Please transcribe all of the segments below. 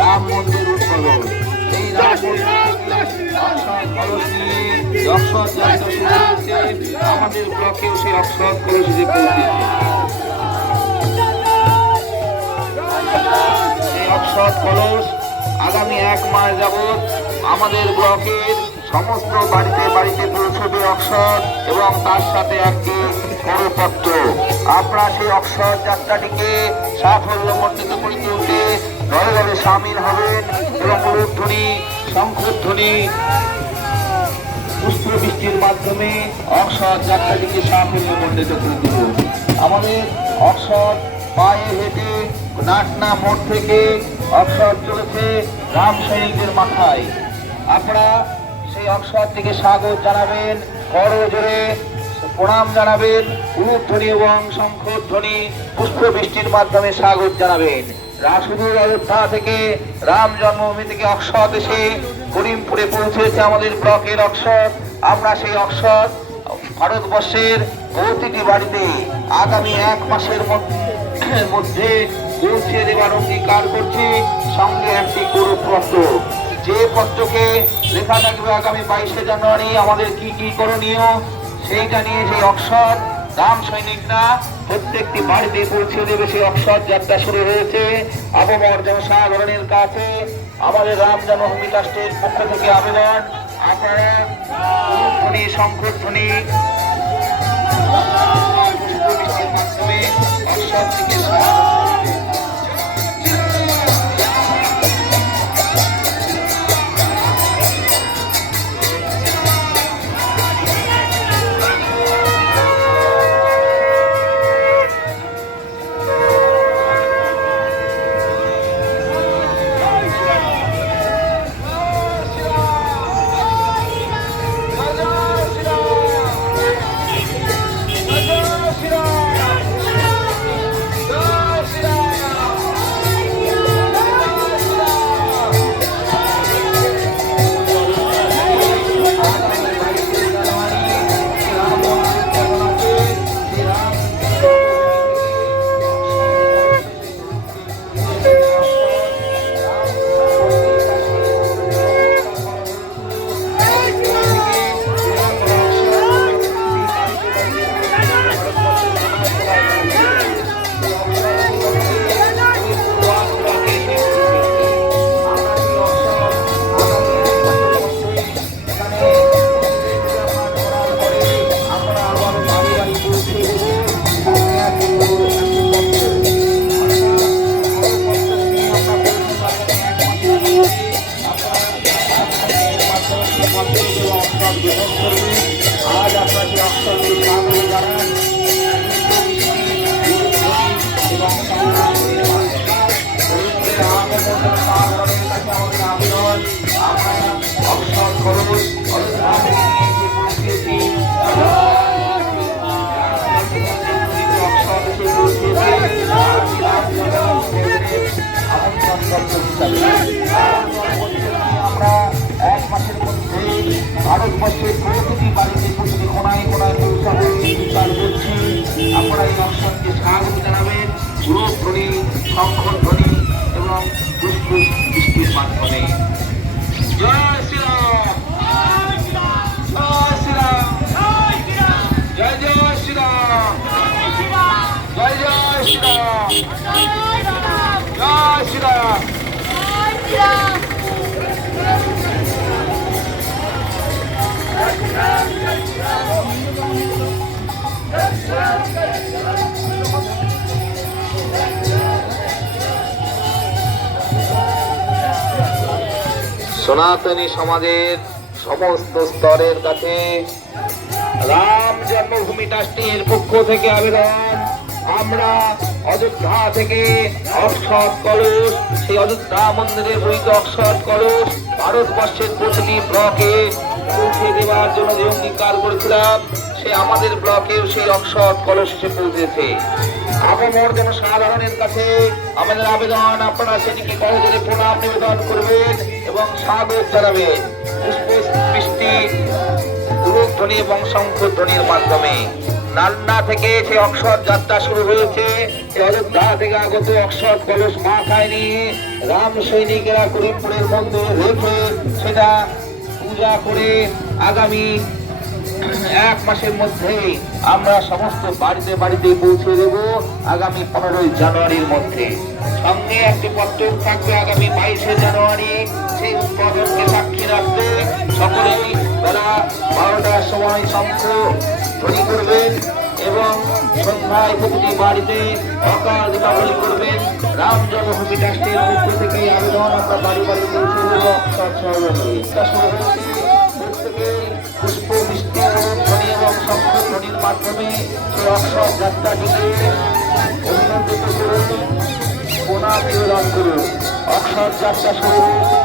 রাম মন্দির উদ্বোধন। সেই রাম অক্ষত যাত্রা শুরু হয়েছে, আমাদের ব্লকেও সেই অক্ষত কলসিতে পৌঁছেছে। সেই অক্ষত কলস আগামী 1 মাস যাবৎ আমাদের ব্লকের সমস্ত বাড়িতে বাড়িতে পৌঁছবে অক্ষত এবং তার সাথে একটি করপত্র। আপনারা সেই অক্ষত যাত্রাটিকে সাফল্যমণ্ডিত করে তুলতে দলে দলে সামিল হবেন এবং উলুধ্বনি, শঙ্খধ্বনি, পুষ্পবৃষ্টির মাধ্যমে অক্ষত যাত্রাটিকে সাফল্যমণ্ডিত করে তুলুন। আমাদের অক্ষত পায়ে হেঁটে নাটনা মোড় থেকে অক্ষত চলেছে রাম সৈনিকদের মাথায়। আপনারা সেই অক্ষত থেকে স্বাগত জানাবেন, করজোড়ে প্রণাম জানাবেন, উলুধ্বনি এবং শঙ্খধ্বনি, পুষ্পবৃষ্টির মাধ্যমে স্বাগত জানাবেন। সুদূর অযোধ্যা থেকে, রাম জন্মভূমি থেকে অক্ষত এসে করিমপুরে পৌঁছেছে আমাদের ব্লকের অক্ষত। আমরা সেই অক্ষত ভারতবর্ষের প্রতিটি বাড়িতে আগামী 1 মাসের মধ্যে পৌঁছে দেওয়ার অঙ্গীকার করছি, সঙ্গে একটি করপত্র। যে পত্রকে লেখা থাকবে আগামী 22শে জানুয়ারি আমাদের কি কি করণীয়, সেইটা নিয়ে সেই অক্ষত রাম সৈনিকরা প্রত্যেকটি বাড়িতে পৌঁছে দেবে। সেই অক্ষত যাত্রা শুরু হয়েছে। আবহাওয়ার জনসাধারণের কাছে আমাদের রাম জন্মভূমি ট্রাস্টের পক্ষ থেকে আবেদন, আপনারা উলুধ্বনি, শঙ্খধ্বনি মাধ্যমে অক্ষত থেকে আমরা 1 মাসের মধ্যে ভারতবর্ষের প্রতিটি বাড়িতে প্রতিটি কোনায় কোনায় পৌঁছাবো বিচার করছি। আপনারা এই অক্ষরকে স্বাগত জানাবেন উলুধ্বনি, শঙ্খধ্বনি এবং পুষ্পবৃষ্টির মাধ্যমে। জয় শ্রীরাম, জয় শ্রীরাম, জয় জয় শ্রীরাম, জয় জয় শ্রীরাম, জয় শ্রীরাম। সনাতনী সমাজের সমস্ত স্তরের কাছে রাম জন্মভূমি ট্রাস্টের পক্ষ থেকে আবেদন, আমরা অযোধ্যা থেকে অক্ষত কলস, সেই অযোধ্যা মন্দিরের বৈধ অক্ষত কলস ভারতবর্ষের প্রতিটি ব্লকে পৌঁছে দেওয়ার জন্য যে অঙ্গীকার করেছিলাম, সে আমাদের ব্লকের সেই অক্ষত কলস এসে পৌঁছেছে। আপামর জনসাধারণের কাছে আমাদের আবেদন, আপনারা সেটিকে করজোড়ে প্রণাম নিবেদন করবেন এবং স্বাগত জানাবেন পুষ্পবৃষ্টি, উলুধ্বনি এবং শঙ্খধ্বনির মাধ্যমে। নালন্দা থেকে সেই অক্ষর যাত্রা শুরু হয়েছে। অযোধ্যা থেকে আগত অক্ষর কলস মাথায় নিয়ে রাম সৈনিকেরা করিমপুরের মন্দিরে রেখে সেটা পূজা করে আগামী 1 মাসের মধ্যে আমরা সমস্ত বাড়িতে বাড়িতে পৌঁছে দেব আগামী 15ই জানুয়ারির মধ্যে। সঙ্গে একটি পত্র থাকবে আগামী 22শে জানুয়ারি, সেই উদ্বোধনকে সাক্ষী রাখতে সকলেই বেলা 12টার সময় শঙ্খ ধ্বনি করবেন এবং সন্ধ্যায় প্রতিটি বাড়িতে অকাল দীপাবলি করবেন। রাম জন্মভূমি ট্রাস্টের পক্ষ থেকে আবেদন আমরা বাড়ি বাড়ি পৌঁছে দেব। প্রত্যেকেই পুষ্প মিষ্টি ধ্বনি এবং শঙ্খ ধ্বনির মাধ্যমে সেই অক্ষর যাত্রাটিকে অভিনন্দিত করুন, প্রণাম নিবেদন করুন। অক্ষর যাত্রা শুরু হয়েছে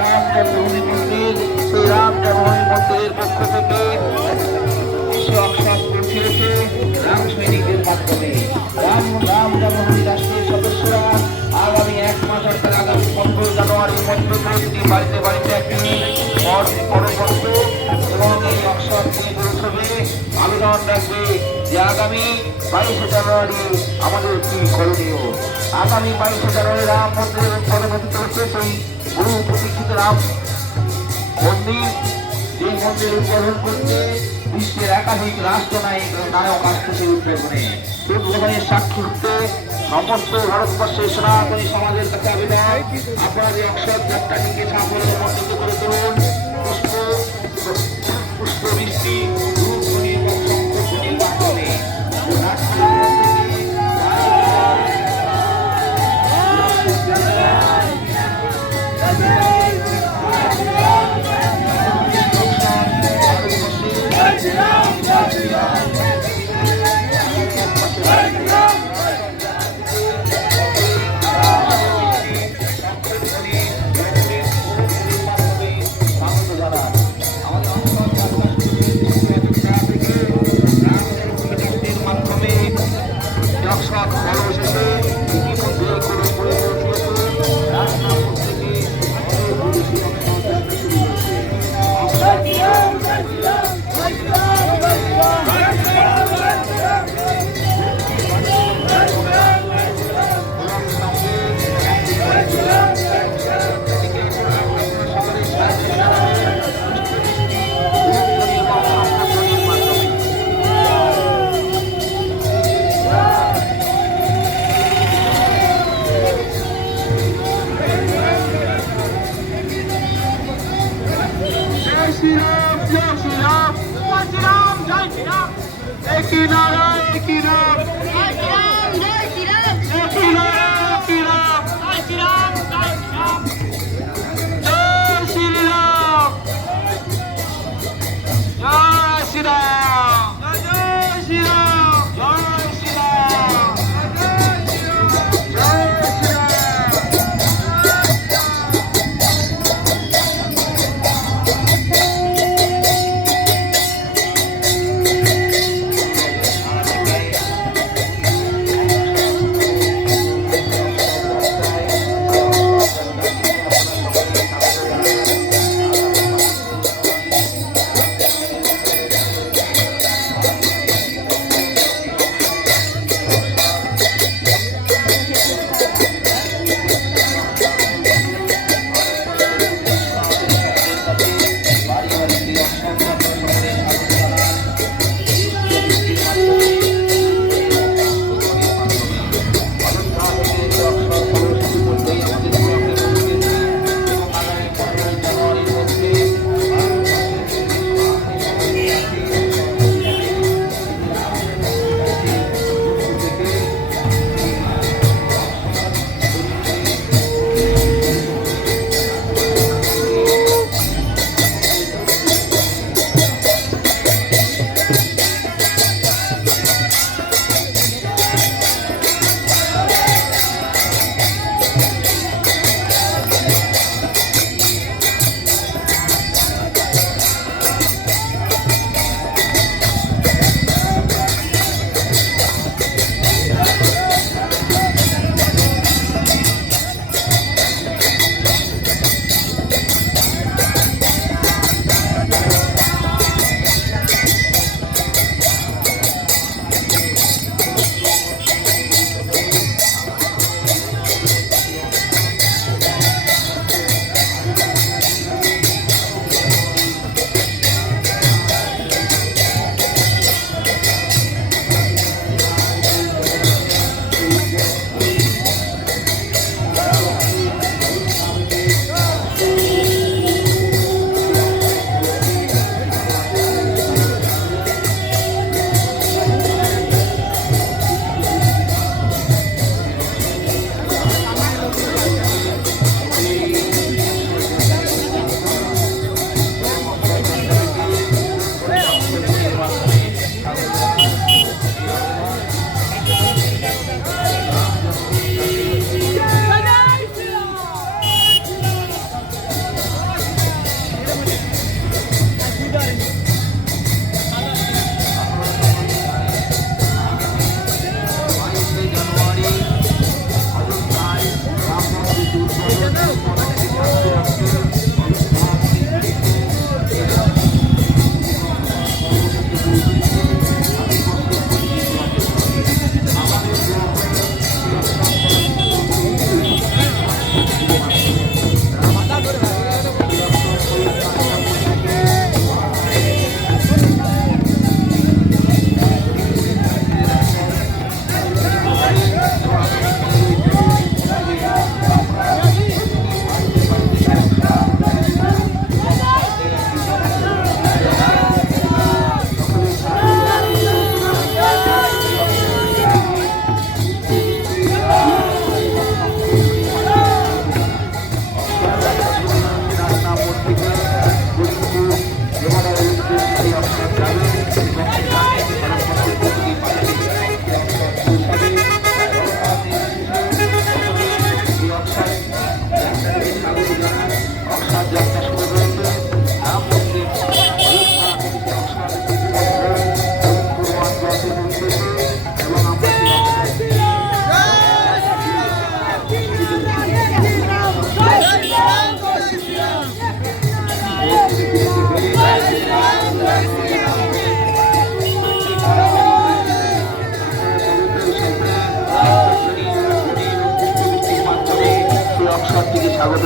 রাম জন্মভূমি মন্দির, সেই রাম জন্মভূমি মন্দিরের পক্ষ থেকে অক্ষর পৌঁছেছে রাম সৈনিকদের মাধ্যমে। রাম জন্মভূমি রাষ্ট্রের সদস্যরা আগামী 1 মাস অর্থাৎ আগামী 15 জানুয়ারির মধ্যে প্রতিটি বাড়িতে বাড়িতে একটি পরবর্ত এবং এই অক্ষর নিয়ে পৌঁছবে। আবেদন রাখবে যে আগামী 22শে জানুয়ারি আমাদের কি করণীয়। আগামী 22শে জানুয়ারি রাম মন্দিরের পরবর্তীতে হচ্ছে সেই বহু প্রতীক্ষিত রাম মন্দির, যে মন্দির উদ্বোধন করতে বিশ্বের একাধিক নায়ক আসতেছে উদ্বোধনে। উদ্বোধনের সাক্ষী হতে সমস্ত ভারতবর্ষের সনাতনী সমাজের কাছে আবেদন, আপনারা যে অক্ষর যাত্রাটিকে সাফল্যমণ্ডিত করে তুলুন। পুষ্প বৃষ্টি ধূপধ্বনি এবং শঙ্খধ্বনির মাধ্যমে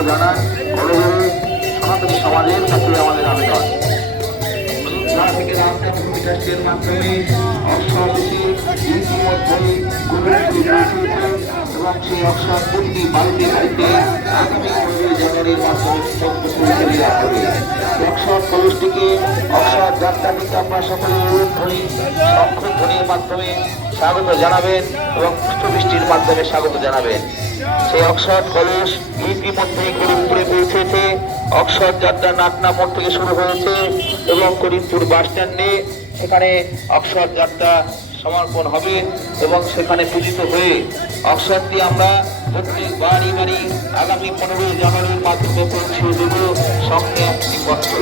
জানান। সনাতনী সমাজের কাছে আমাদের আবেদন থেকে রামনাথ ট্রাস্টের মাধ্যমে অক্ষরদেশে ইতিমধ্যেই এবং সেই অক্ষর প্রতি বাড়িতে বাড়িতে আগামী 15 জানুয়ারির মাধ্যমে পৌঁছে দেওয়া হবে। অক্ষর কলসটিকে অক্ষর যাত্রাটিকে আপনার সকলে ধ্বনি শঙ্খধ্বনির মাধ্যমে স্বাগত জানাবেন এবং পুষ্পবৃষ্টির মাধ্যমে স্বাগত জানাবেন। সেই অক্ষর কলস ইতিমধ্যেই করিমপুরে পৌঁছেছে। অক্ষর যাত্রা নাটনা মোড় থেকে শুরু হয়েছে এবং করিমপুর বাস স্ট্যান্ডে সেখানে অক্ষর যাত্রা সমর্পণ হবে এবং সেখানে পূজিত হয়ে অক্ষরটি আমরা প্রত্যেক বাড়ি বাড়ি আগামী 15 জানুয়ারির মাধ্যমে পৌঁছে দেব সঙ্গে একটি পত্র।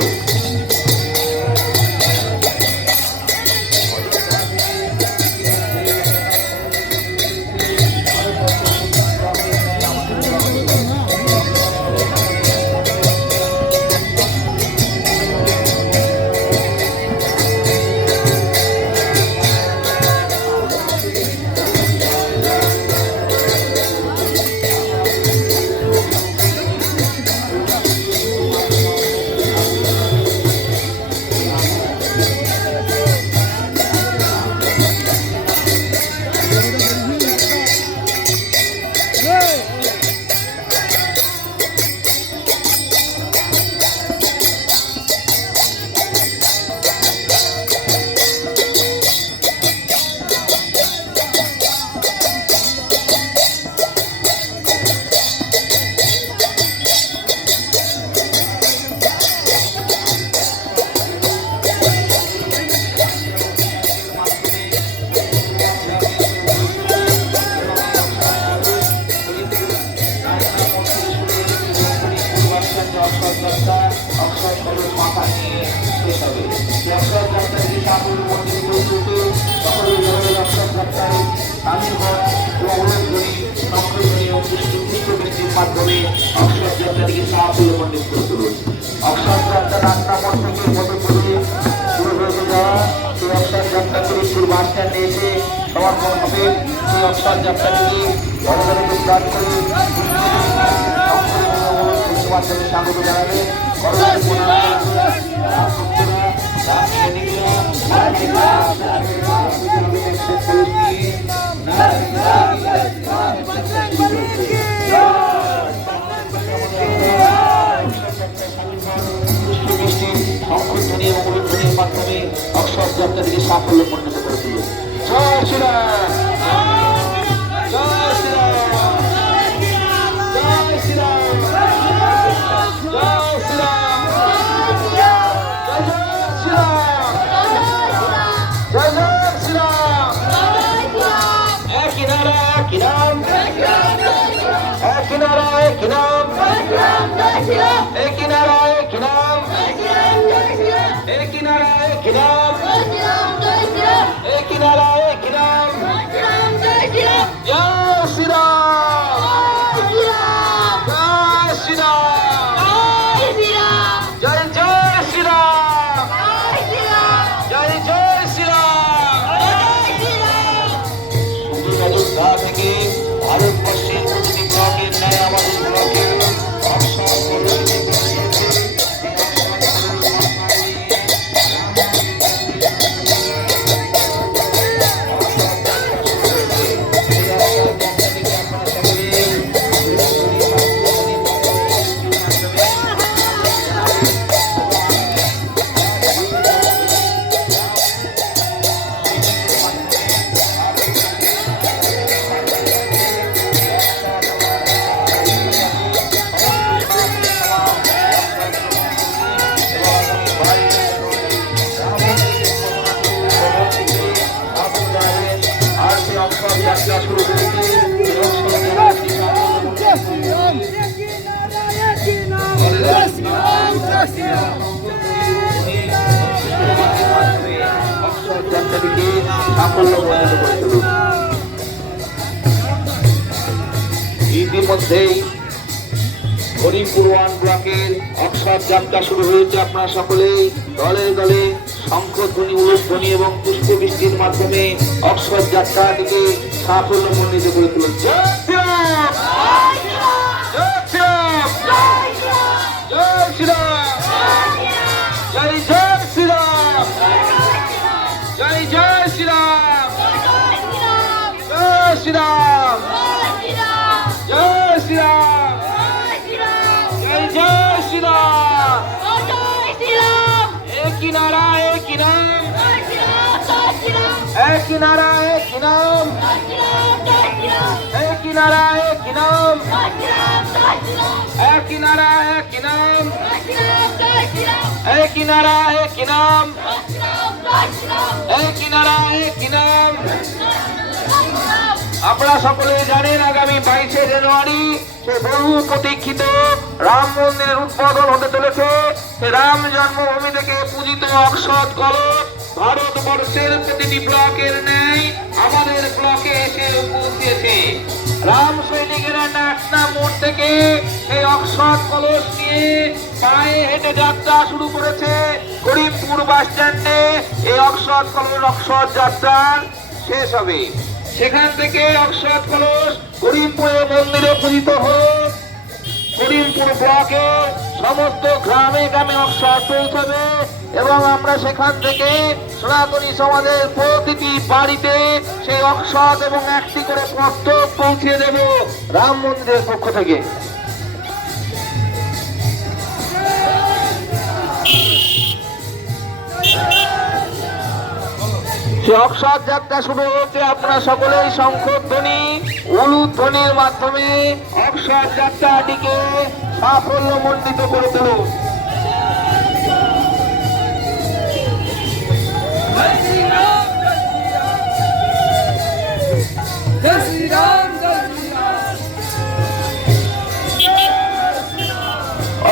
মাধ্যমে অক্ষর যাত্রাটিকে সাফল্যমণ্ডিত করে তুলুন। অক্ষর যাত্রা রাস্তা মোড় থেকে মতো করে শুরু হয়ে যাওয়া সেই অক্ষর যাত্রা করিমপুর বাস স্ট্যান্ডে এসে সমর্পণ হবে। সেই অক্ষর যাত্রাটিকে বড়দের কাজ করে মাধ্যমে স্বাগত জানাবে। মাধ্যমে অক্ষর যাত্রাটিকে সাফল্য পরিণত করে দিল। জয় শ্রীরাম, জয় শ্রীরাম, জয় শ্রীরাম, জয় শ্রীরাম, জয় জয় শ্রীরাম। একই নারা একই নাম, একই নারা একই নাম, একই নারা একই নাম, একই নারা একই নাম, একই নারা একই নাম। জয় শ্রীরাম, জয় শ্রীরাম, জয় জয় শ্রীরাম, জয় জয় শ্রীরাম। শুধু অযোধ্যা থেকে ভারতবর্ষের প্রতিটি ব্লকের ন্যায় আমাদের ব্লকে অক্ষর কলসিতে পৌঁছেছে। ইতিমধ্যেই হরিপুর 1 ব্লকের অক্ষর যাত্রা শুরু হয়েছে। আপনারা সকলেই দলে দলে শঙ্খধ্বনি, উলুধ্বনি এবং পুষ্পবৃষ্টির মাধ্যমে অক্ষর যাত্রাটিকে সাফল্যমণ্ডিত করে তুলেছে। জয় শ্রীরাম। জয় শ্রীরাম। একই নারা একই নাম, জয় শ্রীরাম, জয় শ্রীরাম। একই নারা একই নাম, জয় শ্রীরাম, জয় শ্রীরাম। একই নারা একই নাম, জয় শ্রীরাম, জয় শ্রীরাম। একই নারা একই নাম, জয় শ্রীরাম, জয় শ্রীরাম। একই নারা একই নাম, জয় শ্রীরাম, জয় শ্রীরাম। একই নারা একই নাম। জয় শ্রীরাম। আপনারা সকলে জানেন আগামী 22শে জানুয়ারি সে বহু প্রতীক্ষিত রাম মন্দিরের উদ্বোধন হতে চলেছে। সে রাম জন্মভূমি থেকে পূজিত অক্ষত কলস ভারতবর্ষের প্রতিটি ব্লকের ন্যায় আমাদের ব্লকে এসে পৌঁছেছে। রাম সৈনিকেরা নাটনা মোড় থেকে সেই অক্ষত কলস নিয়ে পায়ে হেঁটে যাত্রা শুরু করেছে করিমপুর বাস স্ট্যান্ডে। এই অক্ষত যাত্রা শেষ হবে। সেখান থেকে অক্ষত কলস করিমপুরের মন্দিরে পূজিত হয়ে করিমপুর ব্লকে সমস্ত গ্রামে গ্রামে অক্ষত পৌঁছবে এবং আমরা সেখান থেকে সনাতনী সমাজের প্রতিটি বাড়িতে সেই অক্ষত এবং একটি করে পত্র পৌঁছে দেব রাম মন্দিরের পক্ষ থেকে। সে অক্ষত যাত্রা শুরু হচ্ছে। আপনারা সকলেই শঙ্খধ্বনি উলুধ্বনির মাধ্যমে অক্ষত যাত্রাটিকে সাফল্যমণ্ডিত করে তুলুন।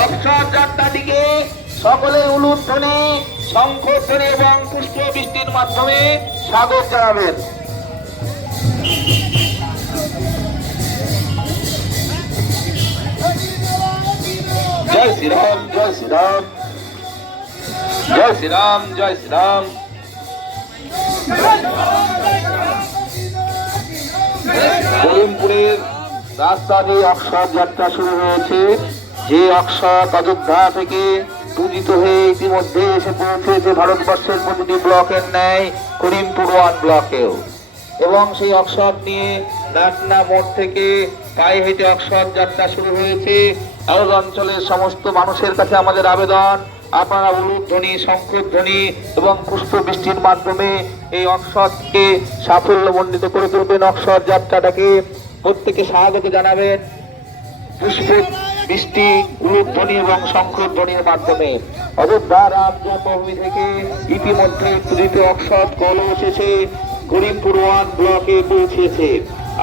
অক্ষত যাত্রাটিকে সকলে উলুধ্বনি শঙ্খধ্বনি এবং পুষ্প বৃষ্টির মাধ্যমে স্বাগত জানাবেন। জয় শ্রীরাম, জয় শ্রীরাম, জয় শ্রীরাম, জয় শ্রীরাম। করিমপুরের রাস্তা দিয়ে অক্ষত যাত্রা শুরু হয়েছে। যে অক্ষত অযোধ্যা থেকে পূজিত হয়ে ইতিমধ্যে এসে পৌঁছেছে ভারতবর্ষের প্রতিটি ব্লকের ন্যায় করিমপুর 1 ব্লকেও। এবং সেই অক্ষত নিয়ে নাটনা মোড় থেকে পায়ে হেঁটে অক্ষত যাত্রা শুরু হয়েছে। আরো অঞ্চলের সমস্ত মানুষের কাছে আমাদের আবেদন, আপনারা উলুধ্বনি শঙ্খধ্বনি এবং পুষ্প বৃষ্টির মাধ্যমে এই অক্ষতকে সাফল্যমণ্ডিত করে তুলবেন। অক্ষত যাত্রাটাকে প্রত্যেকে স্বাগত জানাবেন পুষ্প বৃষ্টি উলুধ্বনি এবং শঙ্খধ্বনির মাধ্যমে। অযোধ্যা রাম জন্মভূমি থেকে ইতিমধ্যে পূজিত অক্ষত কলস এসে করিমপুর 1 ব্লকে পৌঁছেছে।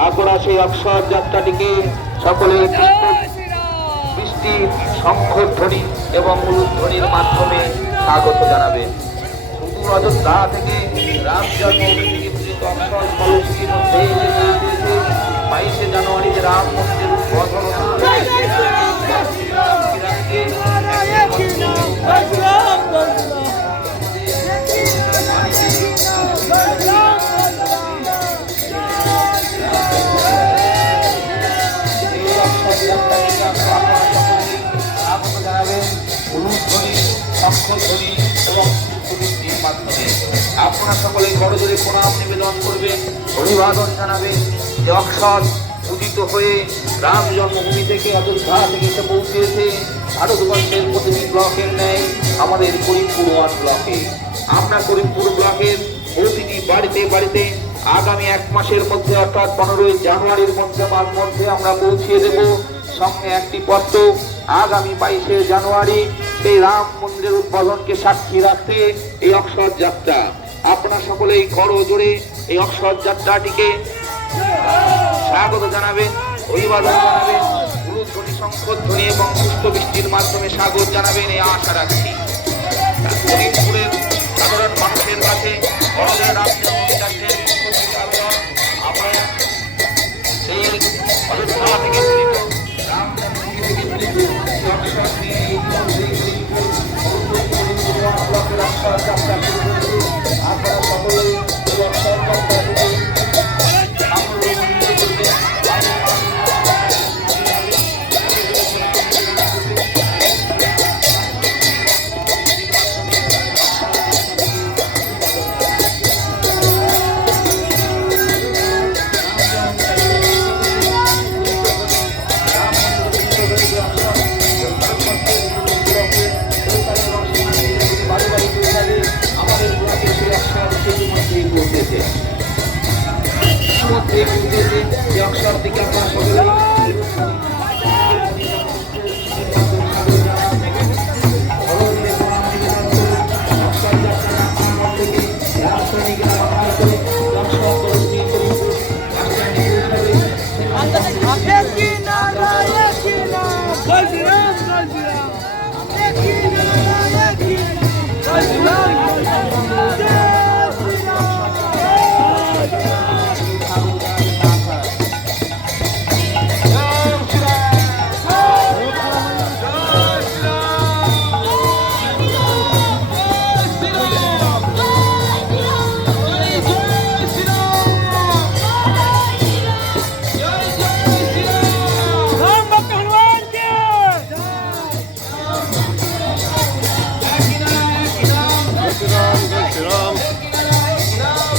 আপনারা সেই অক্ষত যাত্রাটিকে সকলে বৃষ্টি শঙ্খধ্বনি এবং উলুধ্বনির মাধ্যমে স্বাগত জানাবেন। শুধু অযোধ্যা থেকে রাম জন্মভূমি থেকে পূজিত অক্ষত কলস ইতিমধ্যে এসে পৌঁছেছে। 22শে জানুয়ারি যে রাম মন্দির উদ্বোধন আপনারা সকলে করজোড়ে প্রণাম নিবেদন করবেন, অভিবাদন জানাবেন যে অক্ষত পূজিত হয়ে রাম জন্মভূমি থেকে অযোধ্যা থেকে এসে পৌঁছেছে ভারতবর্ষের প্রতিটি ব্লকের ন্যায় আমাদের করিমপুর 1 ব্লকে। আমরা করিমপুর ব্লকের প্রতিটি বাড়িতে বাড়িতে আগামী 1 মাসের মধ্যে অর্থাৎ 15ই জানুয়ারির মধ্যে আমরা পৌঁছিয়ে দেব সঙ্গে একটি পত্র। আগামী 22শে জানুয়ারি সেই রাম মন্দিরের উদ্বোধনকে সাক্ষী রাখতে এই অক্ষত যাত্রা। আপনারা সকলেই করজোড়ে এই অক্ষত যাত্রাটিকে স্বাগত জানাবেন, অভিবাদন জানাবেন, উলুধ্বনি শঙ্খধ্বনি এবং পুষ্প বৃষ্টির মাধ্যমে স্বাগত জানাবেন এই আশা রাখছি। করিমপুরের সাধারণ মানুষের কাছে আমরা সেই অযোধ্যা থেকে রাম থেকে অক্ষত নিয়ে আপনারা সকলেই অক্ষত যাত্রা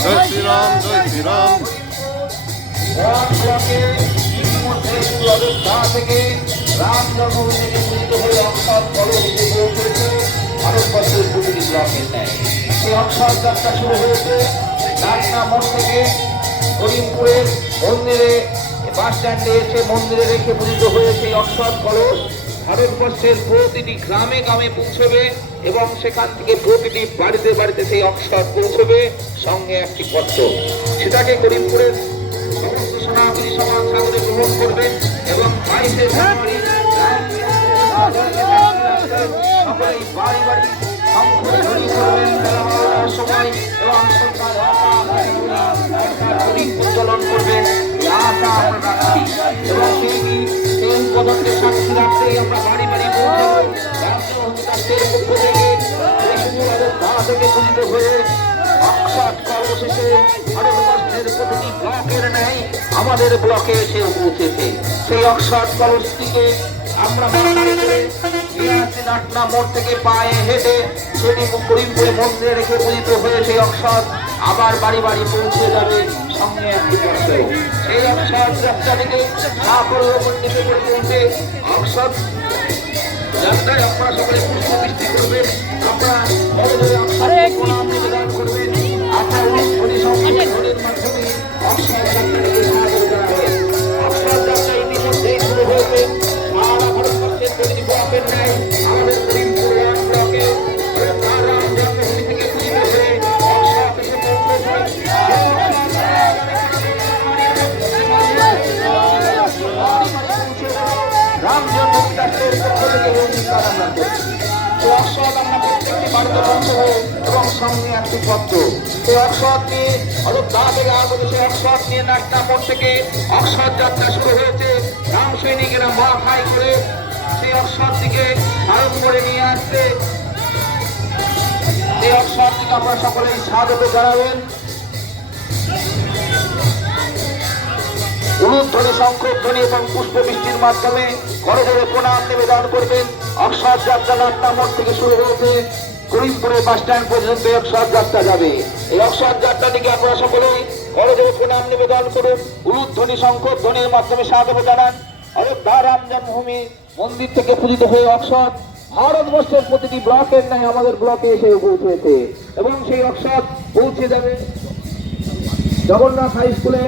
জয় শ্রীরাম জয় শ্রীরাম। থেকে রাম জন্মভূমি থেকে পূজিত হয়ে অক্ষর কলস এসে পৌঁছেছে ভারতবর্ষের প্রতিটি ব্লকের ন্যায়। সেই অক্ষর যাত্রা শুরু হয়েছে নাটনা মোড় থেকে করিমপুরের মন্দিরে বাস স্ট্যান্ডে এসে মন্দিরে রেখে পূজিত হয়ে সেই অক্ষর কলস ভারতবর্ষের প্রতিটি গ্রামে গ্রামে পৌঁছবে এবং সেখান থেকে প্রতিটি বাড়িতে বাড়িতে সেই অক্ষর পৌঁছবে, সঙ্গে একটি পত্র। সেটাকে করিমপুরের সমস্ত সোনাগুলি সমাজ সাগরে গ্রহণ করবেন এবং 22শে জানুয়ারি সকলেই বাড়ি বাড়ি শঙ্খধ্বনি করবেন বেলা 12টার সময় এবং সন্ধ্যা 6টা উজ্জ্বলন করবেন। আশা আমরা রাখছি এবং সেই উদ্বোধনকে সাক্ষী রাখতেই আমরা বাড়ি বাড়ি পৌঁছাবো। রাষ্ট্রের পক্ষ থেকে থেকে পূজিত হয়ে অক্ষর কলস এসে ভারতবর্ষের প্রতিটি ব্লকের ন্যায় আমাদের ব্লকে এসে পৌঁছেছে। সেই অক্ষর কলসটিকে আমরা নাটনা মোড় থেকে পায়ে হেঁটে সেটি করিমপুরে মন্দিরে রেখে পূজিত হয়ে সেই অক্ষর আবার বাড়ি বাড়ি পৌঁছে যাবে, সঙ্গে একটি পত্র। সেই অক্ষর যাত্রাটিকে সাফল্য মণ্ডিত করে তুলতে অক্ষর যাত্রায় আপনারা সকলে পুষ্পবৃষ্টি করবেন, আপনারা প্রণাম নিবেদন করবেন, আপনার পরিসংখ্যানের মাধ্যমে অক্ষর যাত্রাটিকে সাহায্য জানাবেন। অক্ষর যাত্রা ইতিমধ্যেই শুরু হয়েছে সারা ভারতবর্ষের প্রতিটি ব্লকের ন্যায় আমাদের করিমপুর ব্লকে রাম জন্মভূমি থেকে পূজিত হয়ে অক্ষর এসে পৌঁছেছে। রাম জন্মভূমি রাষ্ট্রের পক্ষ থেকে অঙ্গীকার আমরা করছি। সেই অক্ষর আমরা প্রত্যেকটি বাড়িতে পৌঁছবো এবং সঙ্গে একটি পত্র। সেই অক্ষর নিয়ে অযোধ্যা থেকে আগত সেই অক্ষর নিয়ে নাটনা মোড় থেকে অক্ষর যাত্রা শুরু হয়েছে। রাম সৈনিকেরা মা খাই করে সেই অক্ষরটিকে স্মরণ করে নিয়ে আসছে। সেই অক্ষরটিকে আমরা সকলেই স্বাগত জানাবেন। উলুধ্বনি শঙ্খধ্বনি এবং পুষ্পবৃষ্টির মাধ্যমে করজোড়ে প্রণাম নিবেদন করবেন। অক্ষর যাত্রা নাটনা মোড় থেকে শুরু হয়েছে করিমপুরে বাস স্ট্যান্ড পর্যন্ত অক্ষর যাত্রা যাবে। এই অক্ষর যাত্রাটিকে আপনারা সকলেই করজোড়ে প্রণাম নিবেদন করুন, উলুধ্বনি শঙ্খধ্বনির মাধ্যমে স্বাগত জানান। অযোধ্যা রাম জন্মভূমি মন্দির থেকে পূজিত হয়ে অক্ষর ভারতবর্ষের প্রতিটি ব্লকের ন্যায় আমাদের ব্লকে এসে পৌঁছেছে এবং সেই অক্ষর পৌঁছে যাবে জগন্নাথ হাই স্কুলে।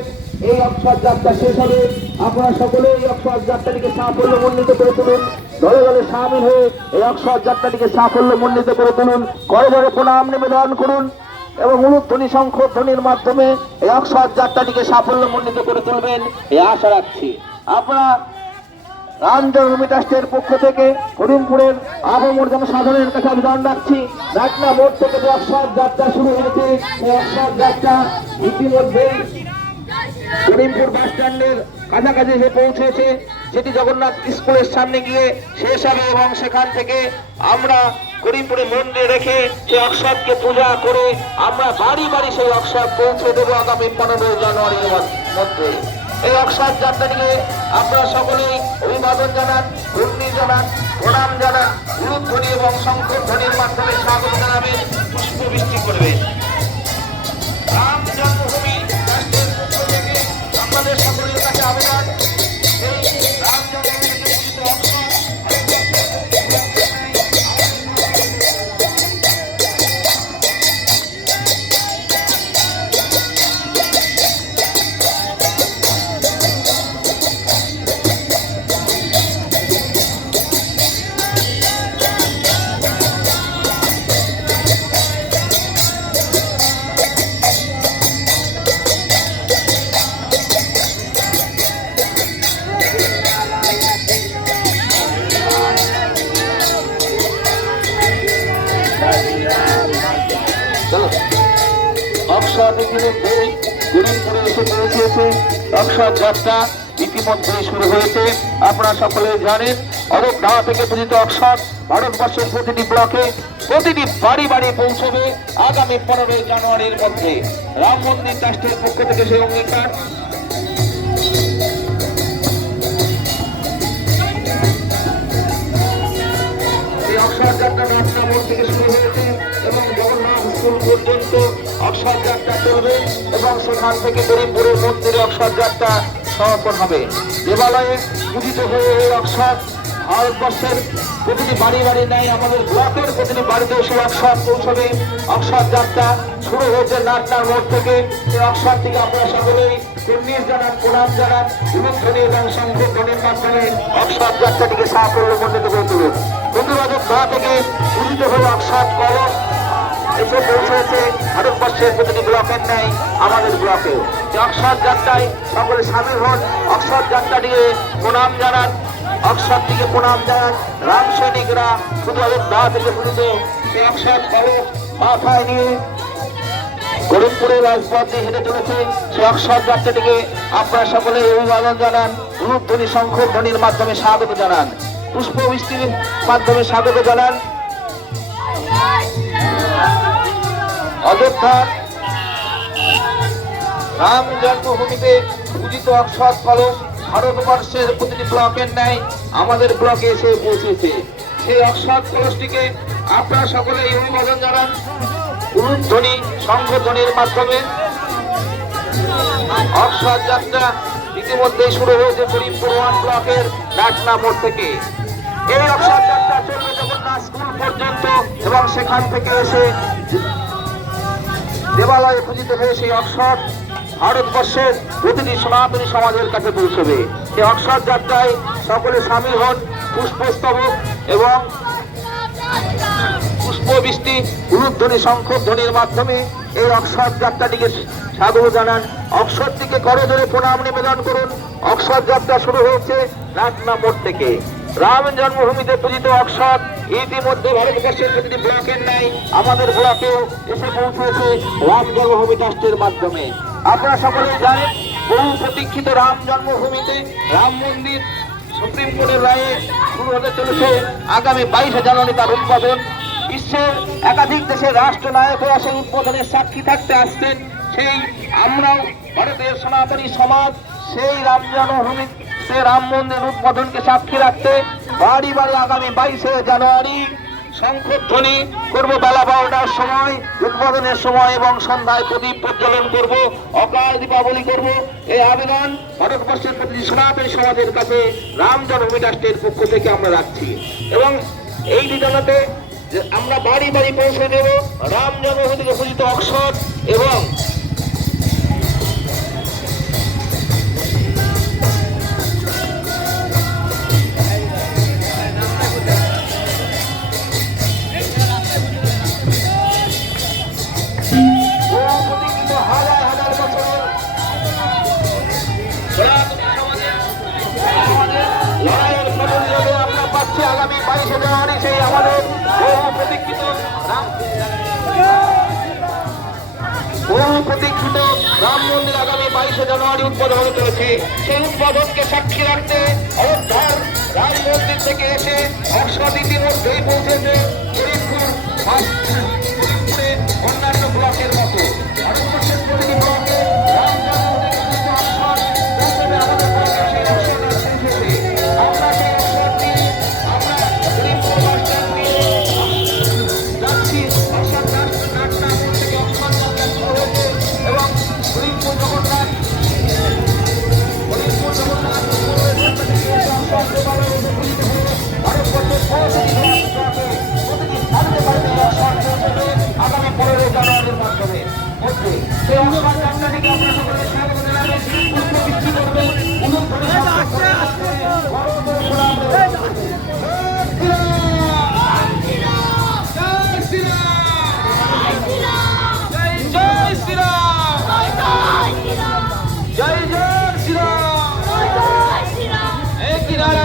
এই অক্ষর যাত্রা শেষ হবে, আপনারা সকলে এই অক্ষর যাত্রাটিকে সাফল্যমণ্ডিত করে তুলুন, দলে দলে সামিল হয়ে এই অক্ষর যাত্রাটিকে সাফল্যমণ্ডিত করে তুলুন, করে ধরে প্রণাম নিবেদন করুন এবং উলুধ্বনি শঙ্খধ্বনির মাধ্যমে এই অক্ষর যাত্রাটিকে সাফল্যমণ্ডিত করে তুলবেন এই আশা রাখছি। আপনারা রাম জন্মভূমি ট্রাস্টের পক্ষ থেকে করিমপুরের আবহাওয়ার জনসাধারণের কাছে আবেদন রাখছি, নাটনা মোড় থেকে যে অক্ষর যাত্রা শুরু হয়েছে এই অক্ষর যাত্রা ইতিমধ্যেই করিমপুর বাস স্ট্যান্ডের কাছাকাছি এসে পৌঁছেছে, যেটি জগন্নাথ স্কুলের সামনে গিয়ে শেষ হবে এবং সেখান থেকে আমরা করিমপুরে মন্দিরে রেখে সেই অক্ষরকে পূজা করে আমরা বাড়ি বাড়ি সেই অক্ষর পৌঁছে দেবো আগামী 15 জানুয়ারির মধ্যে। এই অক্ষর যাত্রাটিকে আপনারা সকলেই অভিবাদন জানান, ঘূর্ণি জানান, প্রণাম জানান, উলুধ্বনি এবং শঙ্খধ্বনির মাধ্যমে স্বাগত জানাবেন, পুষ্পবৃষ্টি করবেন। রাম জন্মভূমি রাষ্ট্রের পক্ষ থেকে আপনাদের সকলের কাছে আবেদন, এই রাম জন্মভূমি পূজিত অক্ষর ইতিমধ্যেই গরিবপুরে এসে পৌঁছেছে। অক্ষর যাত্রা ইতিমধ্যেই শুরু হয়েছে। আপনারা সকলে জানেন অযোধ্যা থেকে পূজিত অক্ষর ভারতবর্ষের প্রতিটি ব্লকে প্রতিটি বাড়ি বাড়ি পৌঁছবে আগামী 15 জানুয়ারির মধ্যে। রাম মন্দির ট্রাস্টের পক্ষ থেকে সেই অঙ্গীকার। এই অক্ষর যাত্রা নাটনা মোড় থেকে শুরু হয়েছে এবং জগন্নাথ স্কুল পর্যন্ত অক্ষর যাত্রা চলবে এবং সেখান থেকে গরিবপুরের মন্দিরে অক্ষর যাত্রা সমাপন হবে। দেবালয়ে পূজিত হয়ে এই অক্ষর ভারতবর্ষের প্রতিটি বাড়ি বাড়ি নেয়, আমাদের ব্লকের প্রতিটি বাড়িতে সেই অক্ষর পৌঁছবে। অক্ষর যাত্রা শুরু হয়েছে নাটনার মোড় থেকে। এই অক্ষর থেকে আপনারা সকলেই কুর্নিশ জানান, প্রণাম জানান, উলুধ্বনি এবং শঙ্খধ্বনির মাধ্যমে অক্ষর যাত্রাটিকে সাফল্যমণ্ডিত করে তুলুন। বন্ধুরা, অযোধ্যা থেকে পূজিত হয়ে অক্ষর কলস এসে পৌঁছেছে ভারতবর্ষের প্রতিটি ব্লকের ন্যায় আমাদের ব্লকেও। যে অক্ষর যাত্রায় সকলে সামিল হন, অক্ষর যাত্রাটিকে প্রণাম জানান, অক্ষরটিকে প্রণাম জানান। রাম সৈনিকরা শুধু অযোধ্যা থেকে পূজিত সেই অক্ষর কলস মাথায় নিয়ে গরিবপুরের রাজপথ দিয়ে হেঁটে চলেছে। সেই অক্ষর যাত্রাটিকে আপনারা সকলে অভিবাদন জানান, উলুধ্বনি শঙ্খধ্বনির মাধ্যমে স্বাগত জানান, পুষ্পবৃষ্টির মাধ্যমে স্বাগত জানান। অযোধ্যার রাম জন্মভূমিতে পূজিত অক্ষর কলস ভারতবর্ষের প্রতিটি ব্লকের ন্যায় আমাদের ব্লকে এসে পৌঁছেছে। সেই অক্ষর কলসটিকে আপনারা সকলে অভিবাদন জানান, উলুধ্বনি শঙ্খধ্বনির মাধ্যমে। অক্ষর যাত্রা ইতিমধ্যে শুরু হয়েছে গরিবপুর 1 ব্লকের নাটনা মোড় থেকে। এই অক্ষর যাত্রা চলবে জগন্নাথ স্কুল পর্যন্ত এবং সেখান থেকে এসে দেবালয়ে পূজিত হয়ে সেই অক্ষর ভারতবর্ষের প্রতিটি সনাতনী সমাজের কাছে পৌঁছবে। এই অক্ষর যাত্রায় সকলে সামিল হন, পুষ্পস্তবক এবং পুষ্পবৃষ্টি উলুধ্বনি শঙ্খধ্বনির মাধ্যমে এই অক্ষর যাত্রাটিকে স্বাগত জানান। অক্ষরটিকে করজোড়ে প্রণাম নিবেদন করুন। অক্ষর যাত্রা শুরু হয়েছে নাটনা মোড় থেকে। রাম জন্মভূমিতে পূজিত অক্ষর ইতিমধ্যে ভারতবর্ষের প্রতিটি ব্লকের ন্যায় আমাদের ব্লকেও এসে পৌঁছেছে রাম জন্মভূমি ট্রাস্টের মাধ্যমে। আপনারা সকলেই জানেন বহু প্রতীক্ষিত রাম জন্মভূমিতে রাম মন্দির সুপ্রিম কোর্টের রায়ে শুরু হতে চলেছে আগামী 22 জানুয়ারি তার উদ্বোধন। বিশ্বের একাধিক দেশের রাষ্ট্রনায়করা সেই উদ্বোধনের সাক্ষী থাকতে আসছেন। সেই আমরাও ভারতের সনাতনী সমাজ সেই রাম জন্মভূমি সে রাম মন্দির উদ্বোধনকে সাক্ষী রাখতে বাড়ি বাড়ি আগামী 22 জানুয়ারি শঙ্খধ্বনি করবো বেলা 12টার সময় উদ্বোধনের সময় এবং সন্ধ্যায় প্রদীপ প্রজ্বলন করবো, অকাল দীপাবলি করবো। এই আবেদন ভারতবর্ষের প্রতিটি সনাতনী সমাজের কাছে রাম জন্মভূমি ট্রাস্টের পক্ষ থেকে আমরা রাখছি এবং এই দিনটাতে আমরা বাড়ি বাড়ি পৌঁছে দেব রাম জন্মভূমি থেকে পূজিত অক্ষর এবং আগামী 22 জানুয়ারি সেই আমাদের বহু প্রতীক্ষিত রাম মন্দির আগামী 22 জানুয়ারি উদ্বোধন হতে চলেছে। সেই উদ্বোধনকে সাক্ষী রাখতে অযোধ্যার রাম মন্দির থেকে এসে অক্ষর ইতিমধ্যেই পৌঁছেছে গরিবপুর অন্যান্য ব্লকের মতো ভারতবর্ষের প্রতিটি ব্লকে রাম জন্মভূমি আমাদের ব্লকে সেই অক্ষর পৌঁছেছে। আমরা সেই অক্ষরটি এবং গরিবপুর জগন্নাথ আগামী 15 জানুয়ারির মাধ্যমে মধ্যে সেই অনুষ্ঠান যাত্রাটিকে আপনারা সকলে স্বাগত জানাবেন, পুষ্পবৃষ্টি করবেন, উলুধ্বনি जय जय श्री राम। एक किनारा